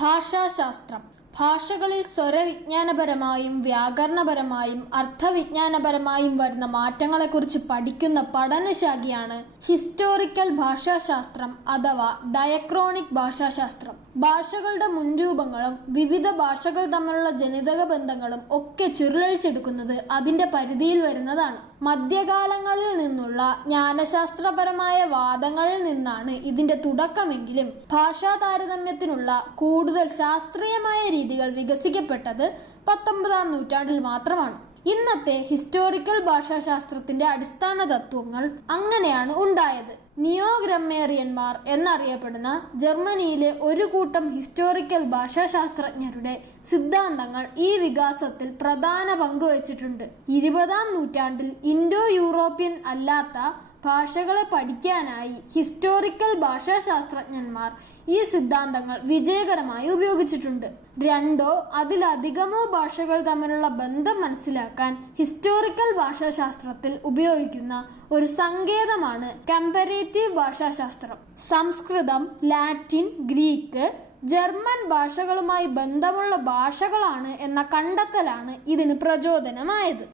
ഭാഷാശാസ്ത്രം. ഭാഷകളിൽ സ്വരവിജ്ഞാനപരമായും വ്യാകരണപരമായും അർത്ഥവിജ്ഞാനപരമായും വരുന്ന മാറ്റങ്ങളെക്കുറിച്ച് പഠിക്കുന്ന പഠനശാഖയാണ് ഹിസ്റ്റോറിക്കൽ ഭാഷാശാസ്ത്രം അഥവാ ഡയക്രോണിക് ഭാഷാശാസ്ത്രം. ഭാഷകളുടെ മുൻരൂപങ്ങളും വിവിധ ഭാഷകൾ തമ്മിലുള്ള ജനിതക ബന്ധങ്ങളും ഒക്കെ ചുരുളഴിച്ചെടുക്കുന്നത് അതിന്റെ പരിധിയിൽ വരുന്നതാണ്. മധ്യകാലങ്ങളിൽ നിന്നുള്ള ജ്ഞാനശാസ്ത്രപരമായ വാദങ്ങളിൽ നിന്നാണ് ഇതിന്റെ തുടക്കമെങ്കിലും ഭാഷാ താരതമ്യത്തിനുള്ള കൂടുതൽ ശാസ്ത്രീയമായ രീതികൾ വികസിക്കപ്പെട്ടത് പത്തൊമ്പതാം നൂറ്റാണ്ടിൽ മാത്രമാണ്. ഇന്നത്തെ ഹിസ്റ്റോറിക്കൽ ഭാഷാശാസ്ത്രത്തിന്റെ അടിസ്ഥാന തത്വങ്ങൾ അങ്ങനെയാണ് ഉണ്ടായത്. നിയോഗ്രമേറിയന്മാർ എന്നറിയപ്പെടുന്ന ജർമ്മനിയിലെ ഒരു കൂട്ടം ഹിസ്റ്റോറിക്കൽ ഭാഷാശാസ്ത്രജ്ഞരുടെ സിദ്ധാന്തങ്ങൾ ഈ വികാസത്തിൽ പ്രധാന പങ്കുവച്ചിട്ടുണ്ട് ഇരുപതാം നൂറ്റാണ്ടിൽ ഇൻഡോ യൂറോപ്യൻ അല്ലാത്ത ഭാഷകളെ പഠിക്കാനായി ഹിസ്റ്റോറിക്കൽ ഭാഷാശാസ്ത്രജ്ഞന്മാർ ഈ സിദ്ധാന്തങ്ങൾ വിജയകരമായി ഉപയോഗിച്ചിട്ടുണ്ട്. രണ്ടോ അതിലധികമോ ഭാഷകൾ തമ്മിലുള്ള ബന്ധം മനസ്സിലാക്കാൻ ഹിസ്റ്റോറിക്കൽ ഭാഷാശാസ്ത്രത്തിൽ ഉപയോഗിക്കുന്ന ഒരു സങ്കേതമാണ് കമ്പരേറ്റീവ് ഭാഷാശാസ്ത്രം. സംസ്കൃതം ലാറ്റിൻ ഗ്രീക്ക് ജർമ്മൻ ഭാഷകളുമായി ബന്ധമുള്ള ഭാഷകളാണ് എന്ന കണ്ടെത്തലാണ് ഇതിന് പ്രചോദനമായത്.